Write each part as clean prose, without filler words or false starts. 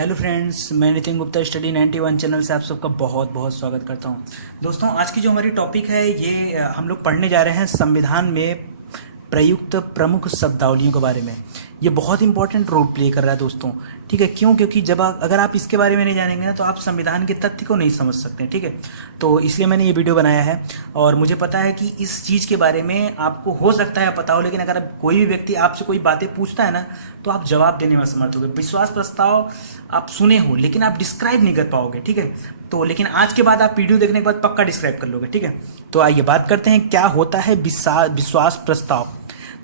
Hello friends, मैं Nitin Gupta study 91 channel से आप सबका बहुत बहुत स्वागत करता हूं। दोस्तों, आज की जो हमारी टॉपिक है ये हम लोग पढ़ने जा रहे हैं संविधान में प्रयुक्त प्रमुख शब्दावलियों के बारे में। ये बहुत इंपॉर्टेंट रोल प्ले कर रहा है दोस्तों। ठीक है, क्यों? क्योंकि जब अगर आप इसके बारे में नहीं जानेंगे ना तो आप संविधान के तथ्य को नहीं समझ सकते। ठीक है, तो इसलिए मैंने ये वीडियो बनाया है। और मुझे पता है कि इस चीज़ के बारे में आपको हो सकता है पता हो, लेकिन अगर कोई भी व्यक्ति आपसे कोई बातें पूछता है ना तो आप जवाब देने में असमर्थ होगे। विश्वास प्रस्ताव आप सुने हो लेकिन आप डिस्क्राइब नहीं कर पाओगे। ठीक है, तो लेकिन आज के बाद आप वीडियो देखने के बाद पक्का डिस्क्राइब कर लोगे। ठीक है, तो आइए बात करते हैं क्या होता है विश्वास प्रस्ताव।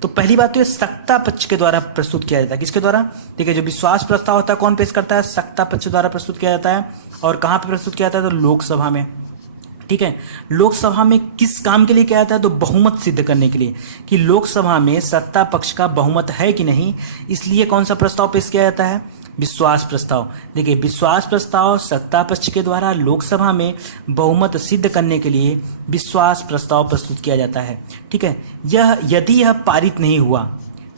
तो पहली बात तो ये सत्ता पक्ष के द्वारा प्रस्तुत किया जाता है। किसके द्वारा? ठीक है, जो विश्वास प्रस्ताव होता है कौन पेश करता है? सत्ता पक्ष द्वारा प्रस्तुत किया जाता है। और कहाँ पे प्रस्तुत किया जाता है? तो लोकसभा में। ठीक है, लोकसभा में किस काम के लिए किया जाता है? तो बहुमत सिद्ध करने के लिए कि लोकसभा में सत्ता पक्ष का बहुमत है कि नहीं, इसलिए कौन सा प्रस्ताव पेश किया जाता है? विश्वास प्रस्ताव। देखिए, विश्वास प्रस्ताव सत्ता पक्ष के द्वारा लोकसभा में बहुमत सिद्ध करने के लिए विश्वास प्रस्ताव प्रस्तुत किया जाता है। ठीक है, यदि यह पारित नहीं हुआ,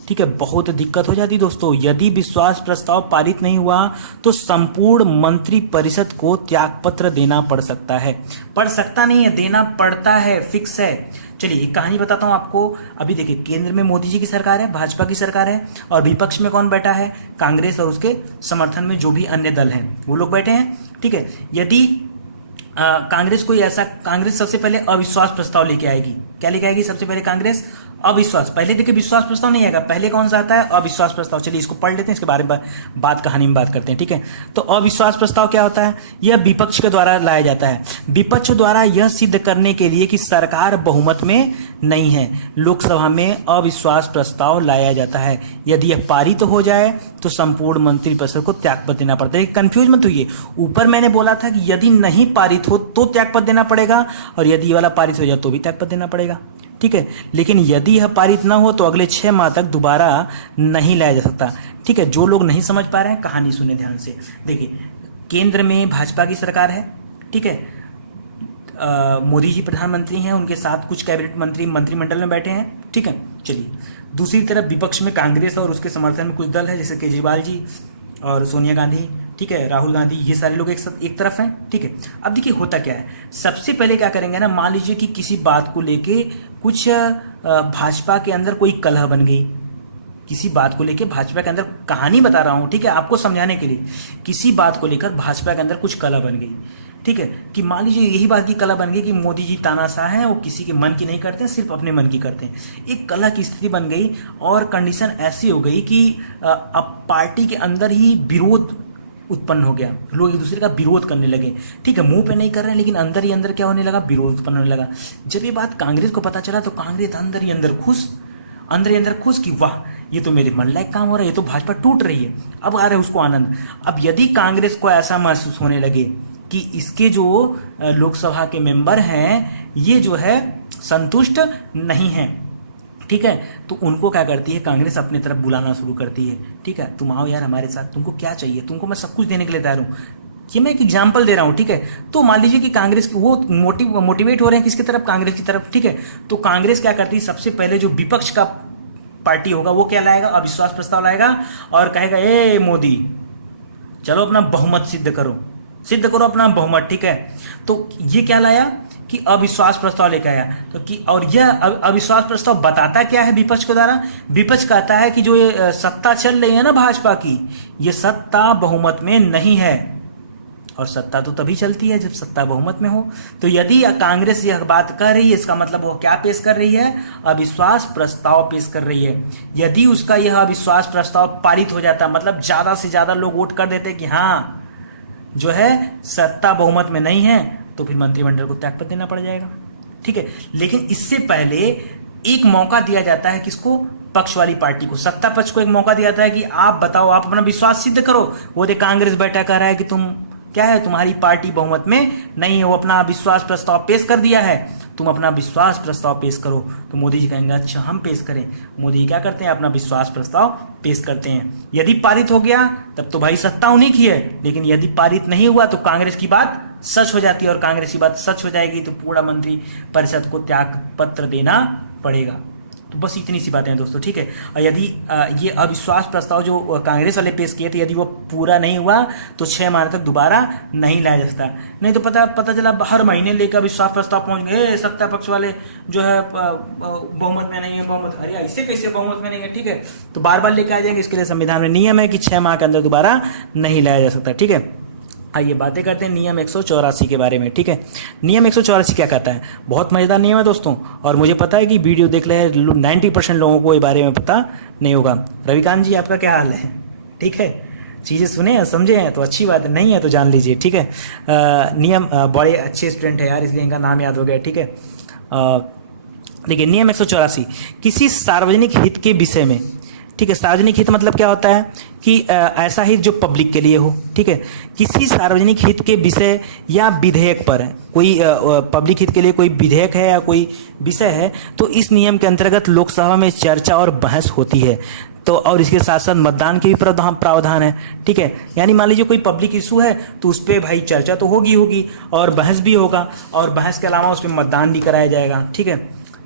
ठीक है, बहुत दिक्कत हो जाती दोस्तों। यदि विश्वास प्रस्ताव पारित नहीं हुआ तो संपूर्ण मंत्री परिषद को त्यागपत्र देना पड़ सकता है। पड़ सकता नहीं है, देना पड़ता है, फिक्स है। चलिए एक कहानी बताता हूं आपको। अभी देखिए, केंद्र में मोदी जी की सरकार है, भाजपा की सरकार है, और विपक्ष में कौन बैठा है? कांग्रेस और उसके समर्थन में जो भी अन्य दल हैं वो लोग बैठे हैं। ठीक है, यदि कांग्रेस सबसे पहले अविश्वास प्रस्ताव लेके आएगी। क्या लेके आएगी? सबसे पहले कांग्रेस अविश्वास। पहले देखिए, विश्वास प्रस्ताव नहीं आएगा, पहले कौन सा आता है? अविश्वास प्रस्ताव। चलिए इसको पढ़ लेते हैं, इसके बारे में कहानी में बात करते हैं। ठीक है, तो अविश्वास प्रस्ताव क्या होता है? यह विपक्ष के द्वारा लाया जाता है। विपक्ष द्वारा यह सिद्ध करने के लिए कि सरकार बहुमत में नहीं है, लोकसभा में अविश्वास प्रस्ताव लाया जाता है। यदि यह पारित हो जाए तो संपूर्ण मंत्रिपरिषद को त्यागपत्र देना पड़ता है। कंफ्यूज मत होइए, ऊपर मैंने बोला था कि यदि नहीं पारित हो तो त्यागपत्र देना पड़ेगा, और यदि ये वाला पारित हो जाए तो भी त्यागपत्र देना पड़ेगा। ठीक है, लेकिन यदि यह पारित ना हो तो अगले 6 माह तक दोबारा नहीं लाया जा सकता। ठीक है, जो लोग नहीं समझ पा रहे हैं कहानी सुने ध्यान से। देखिए, केंद्र में भाजपा की सरकार है। ठीक है, मोदी जी प्रधानमंत्री हैं, उनके साथ कुछ कैबिनेट मंत्री मंत्रिमंडल में बैठे हैं। ठीक है, चलिए दूसरी तरफ विपक्ष में कांग्रेस और उसके समर्थन में कुछ दल है, जैसे केजरीवाल जी और सोनिया गांधी, ठीक है, राहुल गांधी, ये सारे लोग एक तरफ हैं। ठीक है, अब देखिए होता क्या है। सबसे पहले क्या करेंगे ना, मान लीजिए कि किसी बात को लेके कुछ भाजपा के अंदर कोई कलह बन गई। किसी बात को लेकर भाजपा के अंदर, कहानी बता रहा हूं, ठीक है, आपको समझाने के लिए, किसी बात को लेकर भाजपा के अंदर कुछ कलह बन गई। ठीक है, कि मान लीजिए यही बात की कलह बन गई कि मोदी जी तानाशाह हैं, वो किसी के मन की नहीं करते, सिर्फ अपने मन की करते हैं। एक कलह की स्थिति बन गई और कंडीशन ऐसी हो गई कि अब पार्टी के अंदर ही विरोध उत्पन्न हो गया। लोग एक दूसरे का विरोध करने लगे। ठीक है, मुंह पे नहीं कर रहे हैं लेकिन अंदर ही अंदर क्या होने लगा? विरोध उत्पन्न होने लगा। जब ये बात कांग्रेस को पता चला तो कांग्रेस अंदर ही अंदर खुश कि वाह, ये तो मेरे मन लायक काम हो रहा है, ये तो भाजपा टूट रही है। अब आ रहा है उसको आनंद। अब यदि कांग्रेस को ऐसा महसूस होने लगे कि इसके जो लोकसभा के मेंबर हैं ये जो है संतुष्ट नहीं है, ठीक है, तो उनको क्या करती है कांग्रेस? अपने तरफ बुलाना शुरू करती है। ठीक है, तुम आओ यार हमारे साथ, तुमको क्या चाहिए? तुमको मैं सब कुछ देने के लिए तैयार हूं। ये मैं एक एग्जाम्पल दे रहा हूं। ठीक है, तो मान लीजिए कि कांग्रेस वो मोटिवेट हो रहे हैं किसकी तरफ? कांग्रेस की तरफ। ठीक है, तो कांग्रेस क्या करती है? सबसे पहले जो विपक्ष का पार्टी होगा वो क्या लाएगा? अविश्वास प्रस्ताव लाएगा और कहेगा, ए मोदी, चलो अपना बहुमत सिद्ध करो अपना बहुमत। ठीक है, तो ये क्या लाया कि अविश्वास प्रस्ताव लेकर आया। तो कि और यह अविश्वास प्रस्ताव बताता क्या है विपक्ष के द्वारा? विपक्ष कहता है कि जो ये सत्ता चल रही है ना भाजपा की, ये सत्ता बहुमत में नहीं है। और सत्ता तो तभी चलती है जब सत्ता बहुमत में हो। तो यदि कांग्रेस यह बात कह रही है, इसका मतलब वो क्या पेश कर रही है? अविश्वास प्रस्ताव पेश कर रही है। यदि उसका यह अविश्वास प्रस्ताव पारित हो जाता, मतलब ज्यादा से ज्यादा लोग वोट कर देते कि हाँ जो है सत्ता बहुमत में नहीं है, तो फिर मंत्रिमंडल को त्यागपत्र देना पड़ जाएगा। ठीक है, लेकिन इससे पहले एक मौका दिया जाता है किसको? पक्ष वाली पार्टी को, सत्ता पक्ष को एक मौका दिया जाता है कि आप बताओ, आप अपना विश्वास सिद्ध करो। वो देख कांग्रेस बैठा कह रहा है कि तुम क्या है, तुम्हारी पार्टी बहुमत में नहीं है, वो अपना विश्वास प्रस्ताव पेश कर दिया है, तुम अपना विश्वास प्रस्ताव पेश करो। तो मोदी जी कहेंगे अच्छा हम पेश करें। मोदी जी क्या करते हैं? अपना विश्वास प्रस्ताव पेश करते हैं। यदि पारित हो गया तब तो भाई सत्ता उन्हीं की है, लेकिन यदि पारित नहीं हुआ तो कांग्रेस की बात सच हो जाती है, और कांग्रेस की बात सच हो जाएगी तो पूरा मंत्री परिषद को त्याग पत्र देना पड़ेगा। तो बस इतनी सी बातें हैं दोस्तों, ठीक है। और यदि ये अविश्वास प्रस्ताव जो कांग्रेस वाले पेश किए थे, यदि वो पूरा नहीं हुआ तो 6 माह तक दोबारा नहीं लाया जा सकता। नहीं तो पता चला हर महीने लेकर अविश्वास प्रस्ताव पहुंच गए, सत्ता पक्ष वाले जो है बहुमत में नहीं है, बहुमत, अरे ऐसे कैसे बहुमत में नहीं है, ठीक है। तो बार बार लेकर आ जाएंगे, इसके लिए संविधान में नियम है कि 6 माह के अंदर दोबारा नहीं लाया जा सकता, ठीक है। आइए बातें करते हैं नियम 184 के बारे में, ठीक है। नियम 184 क्या कहता है? बहुत मज़ेदार नियम है दोस्तों, और मुझे पता है कि वीडियो देख रहे 90% लोगों को ये बारे में पता नहीं होगा। रविकांत जी आपका क्या हाल है? ठीक है, चीज़ें सुने हैं समझे हैं तो अच्छी बात है, नहीं है तो जान लीजिए, ठीक है। नियम बड़े अच्छे स्टूडेंट है यार, इसलिए इनका नाम याद हो गया, ठीक है। देखिए नियम 184, किसी सार्वजनिक हित के विषय में, ठीक है। सार्वजनिक हित मतलब क्या होता है कि ऐसा हित जो पब्लिक के लिए हो, ठीक है। किसी सार्वजनिक हित के विषय या विधेयक पर, कोई पब्लिक हित के लिए कोई विधेयक है या कोई विषय है, तो इस नियम के अंतर्गत लोकसभा में चर्चा और बहस होती है। तो और इसके साथ साथ मतदान के भी प्रावधान है, ठीक है। यानी मान लीजिए कोई पब्लिक इशू है तो उस पर भाई चर्चा तो होगी और बहस भी होगा, और बहस के अलावा उस पर मतदान भी कराया जाएगा, ठीक है।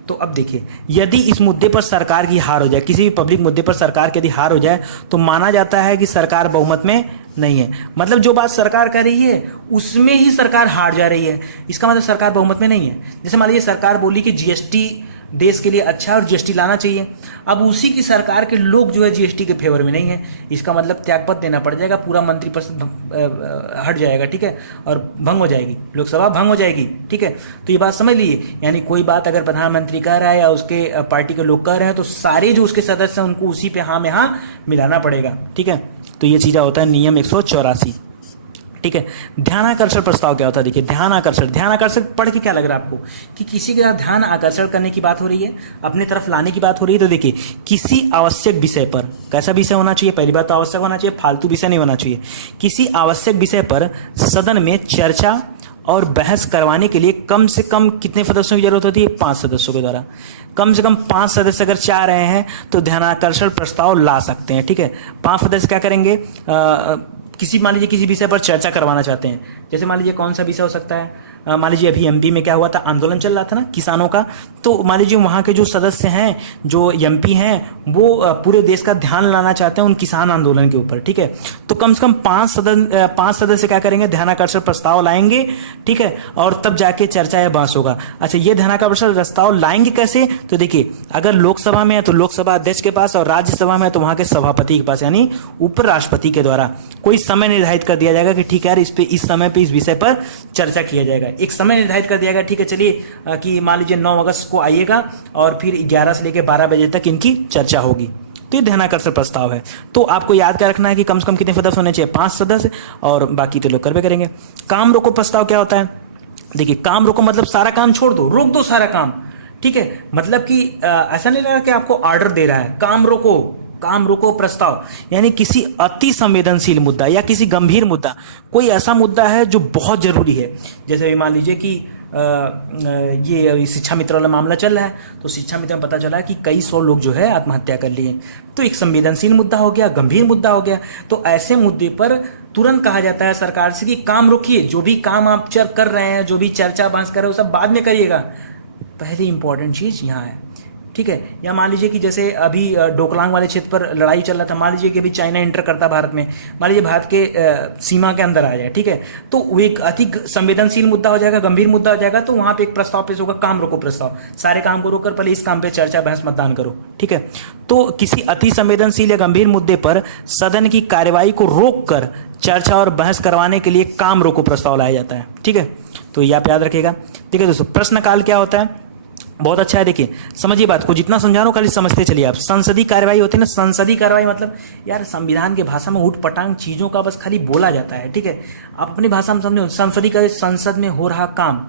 तो अब देखिए, यदि इस मुद्दे पर सरकार की हार हो जाए, किसी भी पब्लिक मुद्दे पर सरकार की यदि हार हो जाए, तो माना जाता है कि सरकार बहुमत में नहीं है। मतलब जो बात सरकार कह रही है उसमें ही सरकार हार जा रही है, इसका मतलब सरकार बहुमत में नहीं है। जैसे मान लीजिए सरकार बोली कि जीएसटी देश के लिए अच्छा है और जीएसटी लाना चाहिए, अब उसी की सरकार के लोग जो है जीएसटी के फेवर में नहीं है, इसका मतलब त्यागपत्र देना पड़ जाएगा, पूरा मंत्रिपरिषद हट जाएगा, ठीक है, और भंग हो जाएगी, लोकसभा भंग हो जाएगी, ठीक है। तो ये बात समझ लीजिए, यानी कोई बात अगर प्रधानमंत्री कह रहा है या उसके पार्टी के लोग कह रहे हैं तो सारे जो उसके सदस्य हैं उनको उसी पे हाँ में हाँ मिलाना पड़ेगा, ठीक है। तो ये चीज़ होता है नियम 184, ठीक है। ध्यानाकर्षण प्रस्ताव क्या होता है? देखिए ध्यानाकर्षण पढ़ के क्या लग रहा है आपको कि किसी का ध्यान आकर्षण करने की बात हो रही है, अपनी तरफ लाने की बात हो रही है। तो देखिए किसी आवश्यक विषय पर, कैसा विषय होना चाहिए? पहली बात तो आवश्यक होना चाहिए, फालतू विषय नहीं होना चाहिए। किसी आवश्यक विषय पर सदन में चर्चा और बहस करवाने के लिए कम से कम कितने सदस्यों की जरूरत होती है? 5 सदस्यों के द्वारा। कम से कम 5 सदस्य अगर चाह रहे हैं तो ध्यानाकर्षण प्रस्ताव ला सकते हैं, ठीक है। 5 सदस्य क्या करेंगे? किसी मान लीजिए किसी विषय पर चर्चा करवाना चाहते हैं, जैसे मान लीजिए कौन सा विषय हो सकता है? मान लीजिए अभी एमपी में क्या हुआ था, आंदोलन चल रहा था ना किसानों का, तो मान लीजिए वहाँ के जो सदस्य हैं, जो एमपी हैं, वो पूरे देश का ध्यान लाना चाहते हैं उन किसान आंदोलन के ऊपर, ठीक है। तो कम से कम 5 सदस्य क्या करेंगे? ध्यानाकर्षण प्रस्ताव लाएंगे, ठीक है, और तब जाके चर्चा या बहस होगा। अच्छा, ये ध्यानाकर्षण प्रस्ताव लाएंगे कैसे? तो देखिए अगर लोकसभा में है तो लोकसभा अध्यक्ष के पास, और राज्यसभा में है तो वहाँ के सभापति के पास, यानी उपराष्ट्रपति के द्वारा कोई समय निर्धारित कर दिया जाएगा कि ठीक है यार इस समय पे इस विषय पर चर्चा किया जाएगा। एक समय निर्धारित कर दिया गया, ठीक है, चलिए कि मान लीजिए 9 अगस्त को आइएगा और फिर 11 से लेकर 12 बजे तक इनकी चर्चा होगी। तो ये ध्यानाकर्षण प्रस्ताव है। तो आपको याद क्या रखना है कि कम से कम कितने सदस्य होने चाहिए? 5 सदस्य, और बाकी तो लोग करवे करेंगे। काम रोको प्रस्ताव क्या होता है? देखिए काम रोको मतलब सारा काम छोड़ दो, रोक दो सारा काम, ठीक है। मतलब कि ऐसा नहीं लगा कि आपको ऑर्डर दे रहा है, काम रोको प्रस्ताव, यानी किसी अति संवेदनशील मुद्दा या किसी गंभीर मुद्दा, कोई ऐसा मुद्दा है जो बहुत जरूरी है। जैसे मान लीजिए कि ये शिक्षा मित्र वाला मामला चल रहा है, तो शिक्षा मित्र में पता चला कि कई 100 लोग जो है आत्महत्या कर लिए, तो एक संवेदनशील मुद्दा हो गया, गंभीर मुद्दा हो गया। तो ऐसे मुद्दे पर तुरंत कहा जाता है सरकार से कि काम रोकिए, जो भी काम आप कर रहे हैं, जो भी चर्चा बहस कर रहे हो सब बाद में करिएगा, पहली इंपॉर्टेंट चीज यहाँ है, ठीक है। या मान लीजिए कि जैसे अभी डोकलांग वाले क्षेत्र पर लड़ाई चल रहा था, मान लीजिए कि अभी चाइना एंटर करता भारत में, मान लीजिए भारत के सीमा के अंदर आ जाए, ठीक है, तो वो एक अति संवेदनशील मुद्दा हो जाएगा, गंभीर मुद्दा हो जाएगा। तो वहां पे एक प्रस्ताव पेश होगा, काम रोको प्रस्ताव, सारे काम को रोककर पहले इस काम पे चर्चा बहस मतदान करो, ठीक है। तो किसी अति संवेदनशील या गंभीर मुद्दे पर सदन की कार्यवाही को रोककर चर्चा और बहस करवाने के लिए काम रोको प्रस्ताव लाया जाता है, ठीक है। तो ये आप याद रखिएगा। देखिए दोस्तों, प्रश्नकाल क्या होता है? बहुत अच्छा है, देखिए समझिए बात को, जितना समझा रहा हूं खाली समझते चलिए आप। संसदीय कार्यवाही होती है ना, संसदीय कार्यवाही मतलब यार संविधान के भाषा में उठ पटांग चीजों का बस खाली बोला जाता है, ठीक है। आप अपनी भाषा में समझो, संसदीय का संसद में हो रहा काम,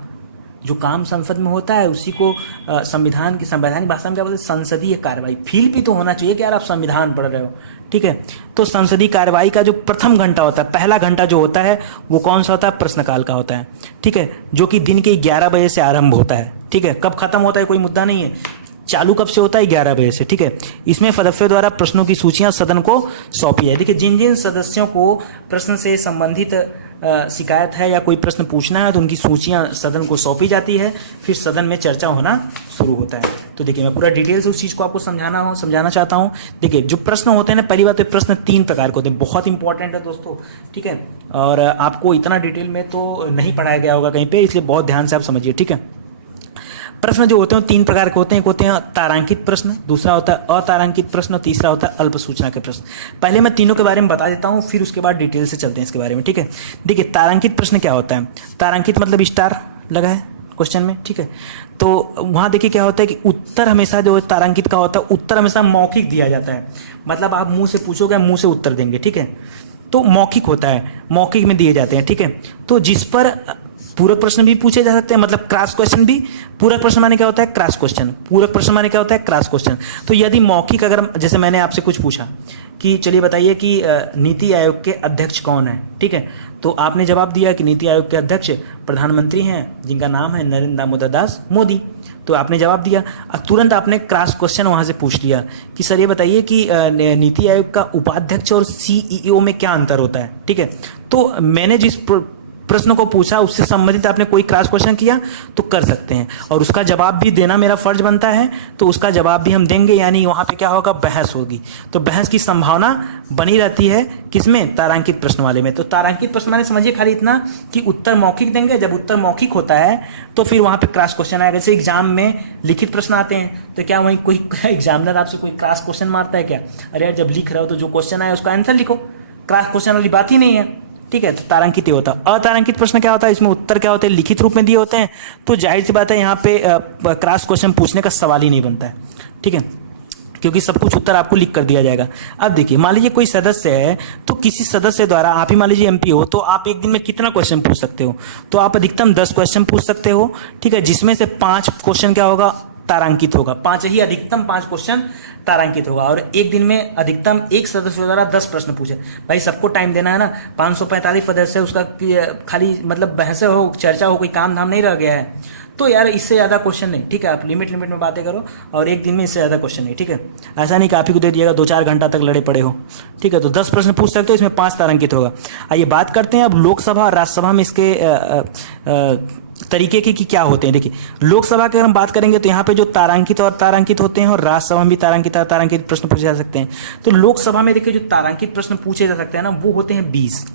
जो काम संसद में होता है उसी को संविधान की संवैधानिक भाषा में क्या बोलते हैं? संसदीय कार्यवाही। फील भी तो होना चाहिए कि यार आप संविधान पढ़ रहे हो, ठीक है। तो संसदीय कार्यवाही का जो प्रथम घंटा होता है, पहला घंटा जो होता है वो कौन सा होता है? प्रश्नकाल का होता है, ठीक है, जो कि दिन के 11 बजे से आरंभ होता है, ठीक है। कब खत्म होता है कोई मुद्दा नहीं है, चालू कब से होता है? 11 बजे से, ठीक है। इसमें सदस्यों द्वारा प्रश्नों की सूचियां सदन को सौंपी है। देखिए जिन जिन सदस्यों को प्रश्न से संबंधित शिकायत है या कोई प्रश्न पूछना है तो उनकी सूचियां सदन को सौंपी जाती है, फिर सदन में चर्चा होना शुरू होता है। तो देखिए मैं पूरा डिटेल से उस चीज़ को आपको समझाना चाहता हूँ। देखिए जो प्रश्न होते हैं ना, पहली बात तो प्रश्न 3 प्रकार के होते हैं, बहुत इंपॉर्टेंट है दोस्तों, ठीक है, और आपको इतना डिटेल में तो नहीं पढ़ाया गया होगा कहीं पे, इसलिए बहुत ध्यान से आप समझिए, ठीक है। प्रश्न जो होते हैं 3 प्रकार के होते हैं। एक होते हैं तारांकित प्रश्न, दूसरा होता है अतारांकित प्रश्न, और तीसरा होता है अल्प सूचना के प्रश्न। पहले मैं तीनों के बारे में बता देता हूं, फिर उसके बाद डिटेल से चलते हैं इसके बारे में, ठीक है। देखिए तारांकित प्रश्न क्या होता है। तारांकित मतलब स्टार लगा है क्वेश्चन में, ठीक है। तो वहां देखिए क्या होता है कि उत्तर हमेशा जो तारांकित का होता है, उत्तर हमेशा मौखिक दिया जाता है, मतलब आप मुंह से पूछोगे, मुंह से उत्तर देंगे, ठीक है। तो मौखिक होता है, मौखिक में दिए जाते हैं, ठीक है। तो जिस पर पूरक प्रश्न भी पूछे जा सकते हैं, मतलब क्रॉस क्वेश्चन भी। पूरक प्रश्न माने क्या होता है, क्रॉस क्वेश्चन। पूरक प्रश्न माने क्या होता है, क्रॉस क्वेश्चन। तो यदि मौखिक, अगर जैसे मैंने आपसे कुछ पूछा कि चलिए बताइए कि नीति आयोग के अध्यक्ष कौन है, ठीक है, तो आपने जवाब दिया कि नीति आयोग के अध्यक्ष प्रधानमंत्री हैं जिनका नाम है नरेंद्र दामोदर दास मोदी। तो आपने जवाब दिया, तुरंत आपने क्रॉस क्वेश्चन वहां से पूछ लिया कि सर ये बताइए कि नीति आयोग का उपाध्यक्ष और सीईओ में क्या अंतर होता है, ठीक है। तो मैंने जिस प्रश्न को पूछा उससे संबंधित आपने कोई क्रॉस क्वेश्चन किया तो कर सकते हैं, और उसका जवाब भी देना मेरा फर्ज बनता है, तो उसका जवाब भी हम देंगे, यानी वहां पे क्या होगा, बहस होगी। तो बहस की संभावना बनी रहती है किसमें, तारांकित प्रश्न वाले में। तो तारांकित प्रश्न माने समझिए खाली इतना कि उत्तर मौखिक देंगे, जब उत्तर मौखिक होता है तो फिर वहां पे क्रॉस क्वेश्चन आएगा। जैसे एग्जाम में लिखित प्रश्न आते हैं, तो क्या वहीं कोई एग्जामिनर आपसे कोई क्रॉस क्वेश्चन मारता है क्या, अरे यार जब लिख रहे हो तो जो क्वेश्चन आए उसका आंसर लिखो, क्रॉस क्वेश्चन वाली बात ही नहीं है, ठीक है। तो तारांकित होता है। अतारांकित प्रश्न क्या होता है, इसमें उत्तर क्या होते हैं, लिखित रूप में दिए होते हैं, तो जाहिर सी बात है यहाँ पे क्रॉस क्वेश्चन पूछने का सवाल ही नहीं बनता है, ठीक है, क्योंकि सब कुछ उत्तर आपको लिख कर दिया जाएगा। अब देखिए मान लीजिए कोई सदस्य है, तो किसी सदस्य द्वारा, आप ही मान लीजिए एमपी हो, तो आप एक दिन में कितना क्वेश्चन पूछ सकते हो, तो आप अधिकतम 10 क्वेश्चन पूछ सकते हो, ठीक है, जिसमें से 5 क्वेश्चन क्या होगा, तारांकित होगा। 5 ही, अधिकतम 5 क्वेश्चन तारांकित होगा। और एक दिन में अधिकतम एक सदस्य द्वारा 10 प्रश्न पूछे। भाई सबको टाइम देना है ना, 545 सदस्य, उसका खाली मतलब बहस हो, चर्चा हो, कोई काम धाम नहीं रह गया है, तो यार इससे ज़्यादा क्वेश्चन नहीं, ठीक है। आप लिमिट में बातें करो, और एक दिन में इससे ज़्यादा क्वेश्चन नहीं, ठीक है। ऐसा नहीं कि आप ही को दे दिएगा 2-4 घंटा तक लड़े पड़े हो, ठीक है। तो 10 प्रश्न पूछ सकते हो, इसमें 5 तारांकित होगा। आइए बात करते हैं अब लोकसभा और राज्यसभा में इसके तरीके की कि क्या होते हैं। देखिए लोकसभा की अगर हम बात करेंगे तो यहाँ पे जो तारांकित और तारांकित होते हैं, और राज्यसभा में भी तारांकित और तारांकित प्रश्न पूछे जा सकते हैं। तो लोकसभा में देखिए जो तारांकित प्रश्न पूछे जा सकते हैं ना, वो होते हैं 20।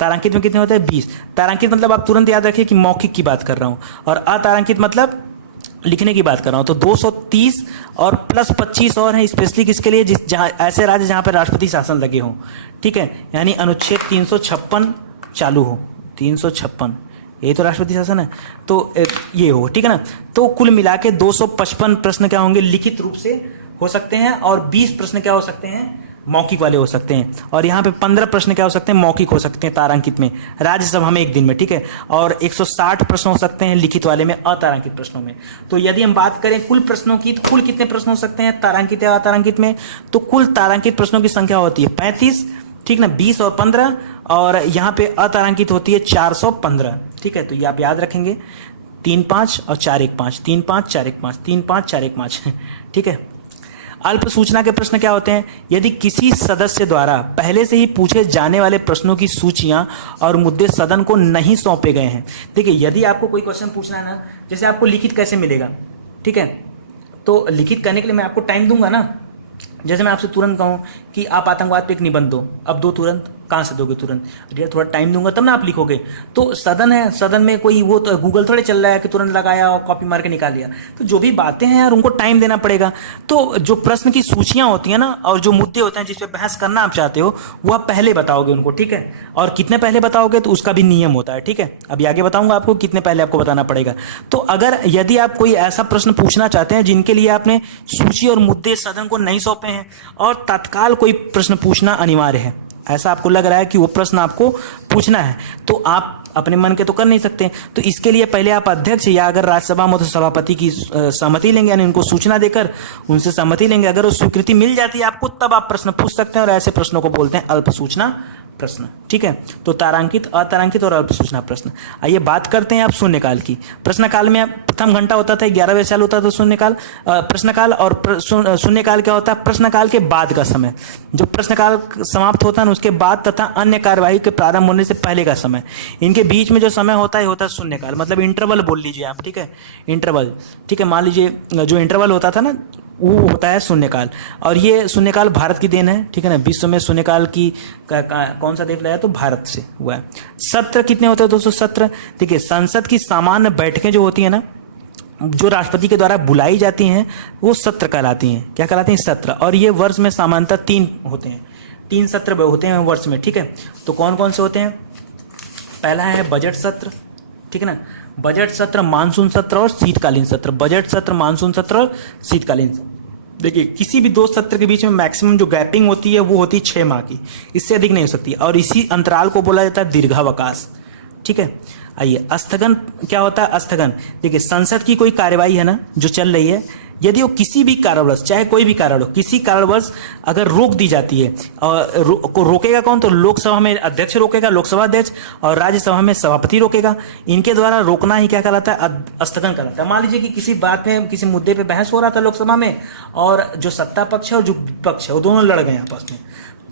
तारांकित में कितने होते हैं, 20। तारांकित मतलब आप तुरंत याद रखिए कि मौखिक की बात कर रहा हूँ, और अतारांकित मतलब लिखने की बात कर रहा हूँ। तो 230 और प्लस 25 और हैं स्पेशली किसके लिए, जिस जहाँ ऐसे राज्य जहाँ पर राष्ट्रपति शासन लगे हों, ठीक है, यानी अनुच्छेद 356 चालू हो, 356, ये तो राष्ट्रपति शासन है, तो ये हो, ठीक है ना। तो कुल मिला के 255 प्रश्न क्या होंगे, लिखित रूप से हो सकते हैं, और 20 प्रश्न क्या हो सकते हैं, मौखिक वाले हो सकते हैं। और यहाँ पे 15 प्रश्न क्या हो सकते हैं, मौखिक हो सकते हैं तारांकित में, राज्यसभा में एक दिन में, ठीक है। और 160 प्रश्न हो सकते हैं लिखित वाले में, अतारांकित प्रश्नों में। तो यदि हम बात करें कुल प्रश्नों की, तो कुल कितने प्रश्न हो सकते हैं तारांकित या अतारांकित में, तो कुल तारांकित प्रश्नों की संख्या होती है 35, ठीक ना, 20 और 15, और यहाँ पे अतारांकित होती है 415, ठीक है। तो ये आप याद रखेंगे, 3-5 और 4-1-5, 3-5 4-1-5, 3-5 4-1-5, ठीक है। अल्प सूचना के प्रश्न क्या होते हैं, यदि किसी सदस्य द्वारा पहले से ही पूछे जाने वाले प्रश्नों की सूचियां और मुद्दे सदन को नहीं सौंपे गए हैं। देखिए यदि आपको कोई क्वेश्चन पूछना है ना, जैसे आपको लिखित कैसे मिलेगा, ठीक है, तो लिखित करने के लिए मैं आपको टाइम दूंगा ना। जैसे मैं आपसे तुरंत कहूँ कि आप आतंकवाद पे एक निबंध दो, अब दो तुरंत, कहाँ से दोगे तुरंत, अरे थोड़ा टाइम दूंगा तब ना आप लिखोगे। तो सदन है, सदन में कोई वो तो गूगल थोड़े चल रहा है कि तुरंत लगाया और कॉपी मार के निकाल लिया। तो जो भी बातें हैं यार उनको टाइम देना पड़ेगा। तो जो प्रश्न की सूचियां होती हैं ना, और जो मुद्दे होते हैं जिस पे बहस करना आप चाहते हो, वो आप पहले बताओगे उनको, ठीक है। और कितने पहले बताओगे तो उसका भी नियम होता है, ठीक है। अभी आगे बताऊंगा आपको कितने पहले आपको बताना पड़ेगा। तो अगर यदि आप कोई ऐसा प्रश्न पूछना चाहते हैं जिनके लिए आपने सूची और मुद्दे सदन को नहीं सौंपे हैं, और तत्काल कोई प्रश्न पूछना अनिवार्य है, ऐसा आपको लग रहा है कि वो प्रश्न आपको पूछना है, तो आप अपने मन के तो कर नहीं सकते। तो इसके लिए पहले आप अध्यक्ष या अगर राज्यसभा में तो सभापति की सहमति लेंगे, यानी उनको सूचना देकर उनसे सहमति लेंगे। अगर वो स्वीकृति मिल जाती है आपको, तब आप प्रश्न पूछ सकते हैं, और ऐसे प्रश्नों को बोलते हैं अल्प सूचना प्रश्न, ठीक है। तो तारांकित, अतारांकित और अल्प सूचना प्रश्न। आइए बात करते हैं अब शून्यकाल की। प्रश्नकाल में प्रथम घंटा होता था, 11 बजे चालू होता था शून्यकाल, प्रश्नकाल। और शून्यकाल क्या होता है? प्रश्नकाल के बाद का समय, जो प्रश्नकाल समाप्त होता है उसके बाद तथा अन्य कार्यवाही के प्रारंभ होने से पहले का समय, इनके बीच में जो समय होता है होता है शून्यकाल, मतलब इंटरवल बोल लीजिए आप, ठीक है, इंटरवल, ठीक है। मान लीजिए जो इंटरवल होता था ना वो होता है शून्यकाल। और ये शून्यकाल भारत की देन है, ठीक है ना। विश्व में शून्यकाल की कौन सा देश लाया? तो भारत से हुआ है। सत्र कितने होते हैं दोस्तों? सत्र, देखिए संसद की सामान्य बैठकें जो होती है ना, जो राष्ट्रपति के द्वारा बुलाई जाती हैं, वो सत्र कहलाती हैं। क्या कहलाती हैं? सत्र। और ये वर्ष में सामान्यतः 3 होते हैं, 3 सत्र होते हैं वर्ष में, ठीक है। तो कौन कौन से होते हैं? पहला है बजट सत्र, ठीक है ना। बजट सत्र, मानसून सत्र और शीतकालीन सत्र। बजट सत्र, मानसून सत्र और शीतकालीन सत्र। देखिए किसी भी 2 सत्र के बीच में मैक्सिमम जो गैपिंग होती है वो होती है 6 माह की, इससे अधिक नहीं हो सकती। और इसी अंतराल को बोला जाता है दीर्घावकाश, ठीक है। आइए स्थगन क्या होता है? स्थगन, देखिए संसद की कोई कार्यवाही है ना जो चल रही है, यदि वो किसी भी कारणवश, चाहे कोई भी कारण हो, किसी कारणवश अगर रोक दी जाती है, और को रोकेगा कौन? तो लोकसभा में अध्यक्ष रोकेगा, लोकसभा अध्यक्ष, और राज्यसभा में सभापति रोकेगा। इनके द्वारा रोकना ही क्या कहलाता है? स्थगन कहलाता है। मान लीजिए कि किसी बात में, किसी मुद्दे पे बहस हो रहा था लोकसभा में, और जो सत्ता पक्ष है और जो विपक्ष है वो दोनों लड़ गए आपस में,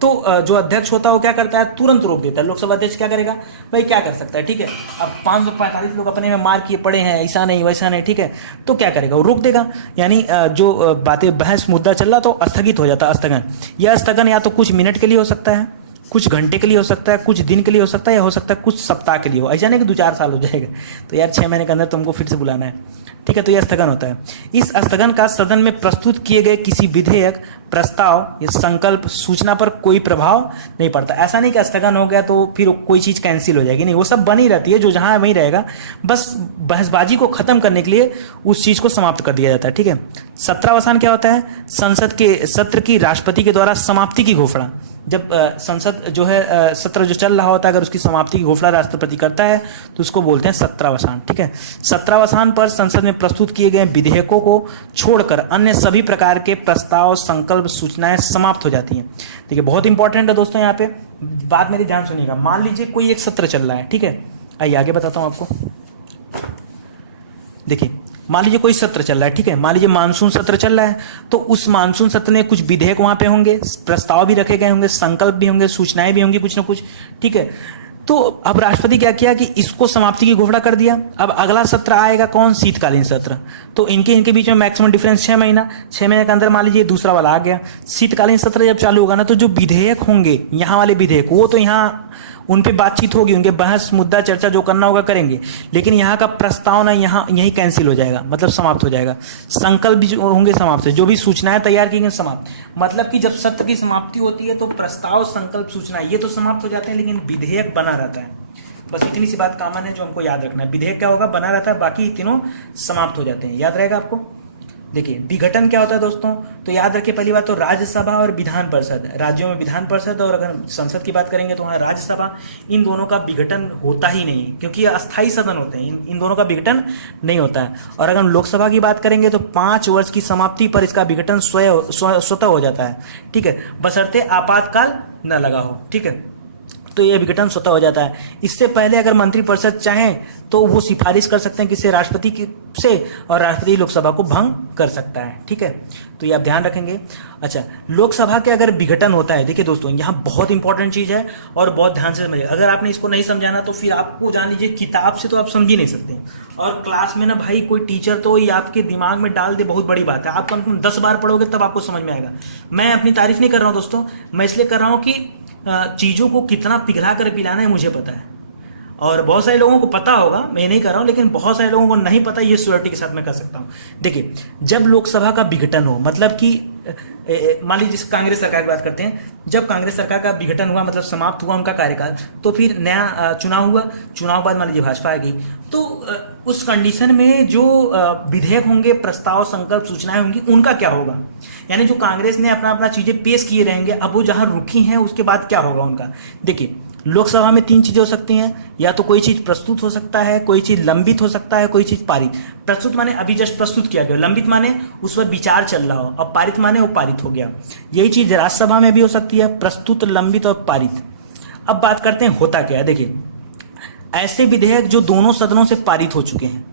तो जो अध्यक्ष होता है वो क्या करता है? तुरंत रोक देता है। लोकसभा अध्यक्ष क्या करेगा? भाई क्या कर सकता है, ठीक है। अब 545 लोग अपने में मार किए पड़े हैं, ऐसा नहीं वैसा नहीं, ठीक है, तो क्या करेगा? वो रोक देगा। यानी जो बातें, बहस, मुद्दा चल रहा तो स्थगित हो जाता है, स्थगन। यह स्थगन या तो कुछ मिनट के लिए हो सकता है, कुछ घंटे के लिए हो सकता है, कुछ दिन के लिए हो सकता है, या हो सकता है कुछ सप्ताह के लिए हो। ऐसा नहीं कि 2-4 साल हो जाएगा, तो यार 6 महीने के अंदर तुमको फिर से बुलाना है, ठीक है। तो यह स्थगन होता है। इस स्थगन का सदन में प्रस्तुत किए गए किसी विधेयक, प्रस्ताव या संकल्प, सूचना पर कोई प्रभाव नहीं पड़ता। ऐसा नहीं कि स्थगन हो गया तो फिर कोई चीज कैंसिल हो जाएगी, नहीं, वो सब बनी रहती है, जो जहां है वहीं रहेगा। बस बहसबाजी को खत्म करने के लिए उस चीज को समाप्त कर दिया जाता है, ठीक है। सत्रावसान क्या होता है? संसद के सत्र की राष्ट्रपति के द्वारा समाप्ति की घोषणा। जब संसद जो है सत्र जो चल रहा होता है, अगर उसकी समाप्ति की घोषणा राष्ट्रपति करता है तो उसको बोलते हैं सत्रावसान, ठीक है। सत्रावसान पर संसद में प्रस्तुत किए गए विधेयकों को छोड़कर अन्य सभी प्रकार के प्रस्ताव, संकल्प, सूचनाएं समाप्त हो जाती हैं। देखिए बहुत इंपॉर्टेंट है दोस्तों, यहाँ पे बात मेरी ध्यान सुनिएगा। मान लीजिए कोई एक सत्र चल रहा है, ठीक है, आइए आगे बताता हूँ आपको। देखिए मान लीजिए कोई सत्र चल रहा है, ठीक है, मान लीजिए मानसून सत्र चल रहा है, तो उस मानसून सत्र में कुछ विधेयक वहां पे होंगे, प्रस्ताव भी रखे गए होंगे, संकल्प भी होंगे, सूचनाएं भी होंगी कुछ ना कुछ, ठीक है। तो अब राष्ट्रपति क्या किया कि इसको समाप्ति की घोषणा कर दिया। अब अगला सत्र आएगा कौन? शीतकालीन सत्र। तो इनके बीच में मैक्सिमम डिफरेंस 6 महीना, 6 महीने के अंदर मान लीजिए दूसरा वाला आ गया। शीतकालीन सत्र जब चालू होगा ना, तो जो विधेयक होंगे यहाँ वाले विधेयक, वो तो यहाँ उन पे बातचीत होगी, उनके बहस, मुद्दा, चर्चा जो करना होगा करेंगे, लेकिन यहाँ का प्रस्ताव ना यहाँ यही कैंसिल हो जाएगा, मतलब समाप्त हो जाएगा। संकल्प भी होंगे समाप्त, जो भी सूचनाएं तैयार की गई समाप्त। मतलब कि जब सत्र की समाप्ति होती है तो प्रस्ताव, संकल्प, सूचनाएं ये तो समाप्त हो जाते हैं, लेकिन विधेयक बना रहता है। बस इतनी सी बात कॉमन है जो हमको याद रखना है। विधेयक क्या होगा? बना रहता है, बाकी तीनों समाप्त हो जाते हैं। याद रहेगा आपको। देखिए विघटन क्या होता है दोस्तों? तो याद रखिए पहली बात तो राज्यसभा और विधान परिषद, राज्यों में विधान परिषद, और अगर संसद की बात करेंगे तो वहाँ राज्यसभा, इन दोनों का विघटन होता ही नहीं, क्योंकि ये अस्थायी सदन होते हैं, इन दोनों का विघटन नहीं होता है। और अगर हम लोकसभा की बात करेंगे तो 5 वर्ष की समाप्ति पर इसका विघटन स्वतः हो जाता है, ठीक है, बशर्ते आपातकाल न लगा हो, ठीक है। तो यह विघटन स्वतः हो जाता है। इससे पहले अगर मंत्रिपरिषद चाहें तो वो सिफारिश कर सकते हैं किसी राष्ट्रपति से, और राष्ट्रपति लोकसभा को भंग कर सकता है, ठीक है। तो ये आप ध्यान रखेंगे। अच्छा, लोकसभा के अगर विघटन होता है, देखिए दोस्तों यहाँ बहुत इंपॉर्टेंट चीज है और बहुत ध्यान से समझिए। अगर आपने इसको नहीं समझाना तो फिर आपको जान लीजिए किताब से तो आप समझ ही नहीं सकते, और क्लास में ना भाई कोई टीचर तो ये आपके दिमाग में डाल दे, बहुत बड़ी बात है। आप कम से कम 10 बार पढ़ोगे तब आपको समझ में आएगा। मैं अपनी तारीफ नहीं कर रहा हूँ दोस्तों, मैं इसलिए कर रहा हूँ कि चीज़ों को कितना पिघला कर पिलाना है मुझे पता है, और बहुत सारे लोगों को पता होगा, मैं नहीं कर रहा हूं, लेकिन बहुत सारे लोगों को नहीं पता, ये श्योरिटी के साथ मैं कर सकता हूं। देखिए जब लोकसभा का विघटन हो, मतलब कि मान लीजिए कांग्रेस सरकार की बात करते हैं, जब कांग्रेस सरकार का विघटन हुआ, मतलब समाप्त हुआ उनका कार्यकाल, तो फिर नया चुनाव हुआ, चुनाव बाद मान लीजिए भाजपा आ गई, तो उस कंडीशन में जो विधेयक होंगे, प्रस्ताव, संकल्प, सूचनाएं होंगी, उनका क्या होगा? यानी जो कांग्रेस ने अपना अपना चीजें पेश किए रहेंगे, अब वो जहां रुकी हैं उसके बाद क्या होगा उनका? देखिए लोकसभा में 3 चीजें हो सकती हैं, या तो कोई चीज प्रस्तुत हो सकता है, कोई चीज लंबित हो सकता है, कोई चीज पारित। प्रस्तुत माने अभी जस्ट प्रस्तुत किया गया, लंबित माने उस पर विचार चल रहा हो, और पारित माने वो पारित हो गया। यही चीज राज्यसभा में भी हो सकती है, प्रस्तुत, लंबित और पारित। अब बात करते हैं होता क्या है। देखिए, ऐसे विधेयक जो दोनों सदनों से पारित हो चुके हैं,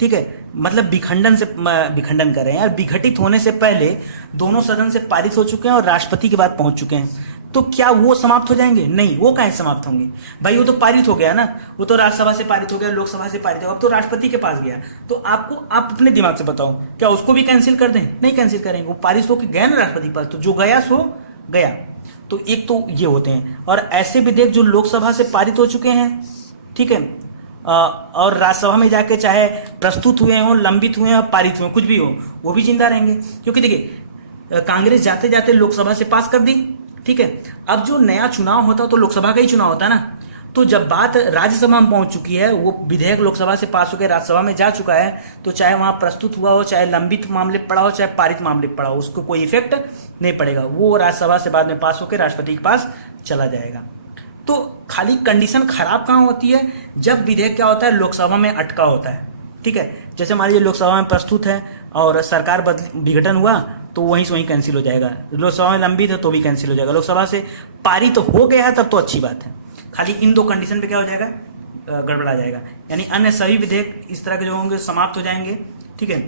ठीक है, मतलब विखंडन कर रहे हैं यार, विघटित होने से पहले दोनों सदन से पारित हो चुके हैं और राष्ट्रपति के बाद पहुंच चुके हैं, तो क्या वो समाप्त हो जाएंगे? नहीं, वो काहे समाप्त होंगे भाई, वो तो पारित हो गया ना, वो तो राज्यसभा से पारित हो गया, लोकसभा से पारित हो गया, अब तो राष्ट्रपति के पास गया। तो आपको, आप अपने दिमाग से बताओ, क्या उसको भी कैंसिल कर दें? नहीं कैंसिल करेंगे, वो पारित होकर गया ना राष्ट्रपति के पास, तो जो गया सो गया। तो एक तो ये होते हैं, और ऐसे विधेयक जो लोकसभा से पारित हो चुके हैं, ठीक है, और राज्यसभा में जाके चाहे प्रस्तुत हुए हों, लंबित हुए हों, पारित हुए, कुछ भी हो, वो भी जिंदा रहेंगे। क्योंकि देखिए, कांग्रेस जाते जाते लोकसभा से पास कर दी, ठीक है, अब जो नया चुनाव होता है तो लोकसभा का ही चुनाव होता है ना, तो जब बात राज्यसभा में पहुंच चुकी है, वो विधेयक लोकसभा से पास होकर राज्यसभा में जा चुका है, तो चाहे वहां प्रस्तुत हुआ हो, चाहे लंबित मामले पड़ा हो, चाहे पारित मामले पड़ा हो, उसको कोई इफेक्ट नहीं पड़ेगा, वो राज्यसभा से बाद में पास होकर राष्ट्रपति के पास चला जाएगा। तो खाली कंडीशन खराब कहाँ होती है? जब विधेयक क्या होता है, लोकसभा में अटका होता है, ठीक है, जैसे मान लीजिए लोकसभा में प्रस्तुत है और सरकार विघटन हुआ, तो वहीं से वहीं कैंसिल हो जाएगा, लोकसभा में लंबित है तो भी कैंसिल हो जाएगा, लोकसभा से पारित तो हो गया है तब तो अच्छी बात है। खाली इन दो कंडीशन पे क्या हो जाएगा, गड़बड़ा जाएगा, यानी अन्य सभी विधेयक इस तरह के जो होंगे समाप्त हो जाएंगे, ठीक है।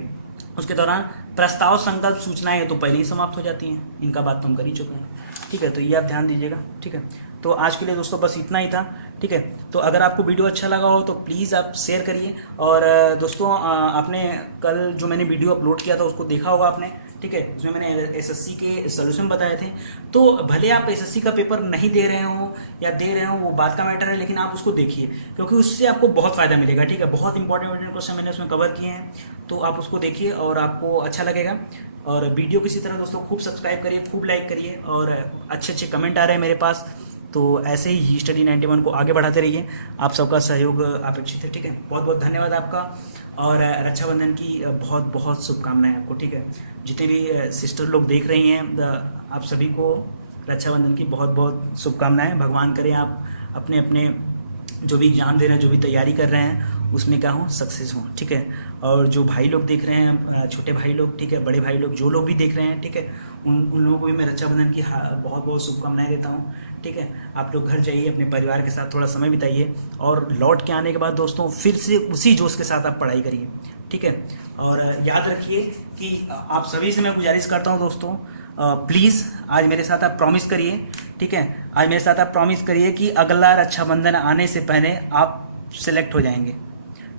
उसके दौरान प्रस्ताव, संकल्प, सूचनाएं तो पहले ही समाप्त हो जाती हैं, इनका बात तो हम कर ही चुके हैं, ठीक है, तो ये आप ध्यान दीजिएगा, ठीक है। तो आज के लिए दोस्तों बस इतना ही था, ठीक है। तो अगर आपको वीडियो अच्छा लगा हो तो प्लीज़ आप शेयर करिए, और दोस्तों आपने कल जो मैंने वीडियो अपलोड किया था उसको देखा होगा आपने, ठीक है, उसमें मैंने एसएससी के सॉल्यूशन बताए थे। तो भले आप एसएससी का पेपर नहीं दे रहे हो या दे रहे हो, वो बात का मैटर है, लेकिन आप उसको देखिए, क्योंकि उससे आपको बहुत फ़ायदा मिलेगा, ठीक है। बहुत इंपॉर्टेंट क्वेश्चन मैंने उसमें कवर किए हैं, तो आप उसको देखिए और आपको अच्छा लगेगा। और वीडियो किसी तरह दोस्तों खूब सब्सक्राइब करिए, खूब लाइक करिए, और अच्छे अच्छे कमेंट आ रहे हैं मेरे पास, तो ऐसे ही स्टडी 91 को आगे बढ़ाते रहिए, आप सबका सहयोग अपेक्षित है, ठीक है। बहुत बहुत धन्यवाद आपका, और रक्षाबंधन की बहुत बहुत शुभकामनाएं आपको, ठीक है। जितने भी सिस्टर लोग देख रही हैं, आप सभी को रक्षाबंधन की बहुत बहुत शुभकामनाएं। भगवान करें आप अपने अपने जो भी एग्जाम दे रहे हैं, जो भी तैयारी कर रहे हैं, उसमें क्या हो, सक्सेस हो, ठीक है। और जो भाई लोग देख रहे हैं, छोटे भाई लोग, ठीक है, बड़े भाई लोग, जो लोग भी देख रहे हैं, ठीक है, उन लोगों को भी मैं रक्षाबंधन की बहुत बहुत शुभकामनाएं देता हूँ, ठीक है। आप लोग घर जाइए, अपने परिवार के साथ थोड़ा समय बिताइए, और लौट के आने के बाद दोस्तों फिर से उसी जोश के साथ आप पढ़ाई करिए, ठीक है। और याद रखिए कि आप सभी से मैं गुजारिश करता हूँ दोस्तों, प्लीज़ आज मेरे साथ आप प्रॉमिस करिए, ठीक है, आज मेरे साथ आप प्रॉमिस करिए कि अगला रक्षाबंधन आने से पहले आप सिलेक्ट हो जाएंगे,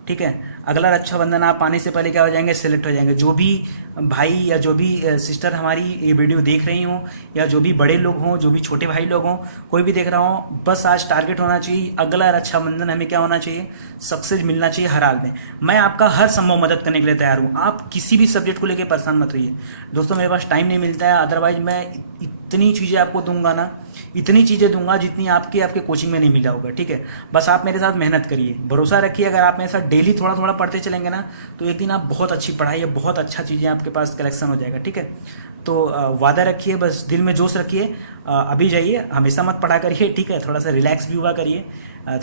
ठीक है। अगला रक्षाबंधन आप आने से पहले क्या हो जाएंगे, सिलेक्ट हो जाएंगे। जो भी भाई या जो भी सिस्टर हमारी ये वीडियो देख रही हों, या जो भी बड़े लोग हों, जो भी छोटे भाई लोग हों, कोई भी देख रहा हो, बस आज टारगेट होना चाहिए, अगला रक्षाबंधन हमें क्या होना चाहिए, सक्सेस मिलना चाहिए हर हाल में। मैं आपका हर संभव मदद करने के लिए तैयार हूँ, आप किसी भी सब्जेक्ट को लेकर परेशान मत रहिए दोस्तों, मेरे पास टाइम नहीं मिलता है, अदरवाइज मैं इतनी चीज़ें आपको दूंगा ना, इतनी चीज़ें दूंगा जितनी आपके कोचिंग में नहीं मिला होगा, ठीक है। बस आप मेरे साथ मेहनत करिए, भरोसा रखिए, अगर आप मेरे साथ डेली थोड़ा थोड़ा पढ़ते चलेंगे ना, तो एक दिन आप बहुत अच्छी पढ़ाई है, बहुत अच्छा चीज़ें आपके पास कलेक्शन हो जाएगा, ठीक है। तो वादा रखिए, बस दिल में जोश रखिए, अभी जाइए, हमेशा मत पढ़ा करिए, ठीक है, थोड़ा सा रिलैक्स भी हुआ करिए,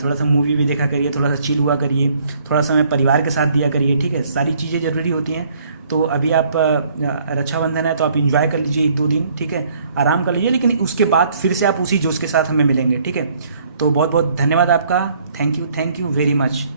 थोड़ा सा मूवी भी देखा करिए, थोड़ा सा चिल हुआ करिए, थोड़ा समय परिवार के साथ दिया करिए, ठीक है, सारी चीज़ें ज़रूरी होती हैं। तो अभी आप रक्षाबंधन है तो आप इंजॉय कर लीजिए 1-2 दिन, ठीक है, आराम कर लीजिए, लेकिन उसके बाद फिर से आप उसी जोश के साथ हमें मिलेंगे, ठीक है। तो बहुत बहुत धन्यवाद आपका, थैंक यू वेरी मच।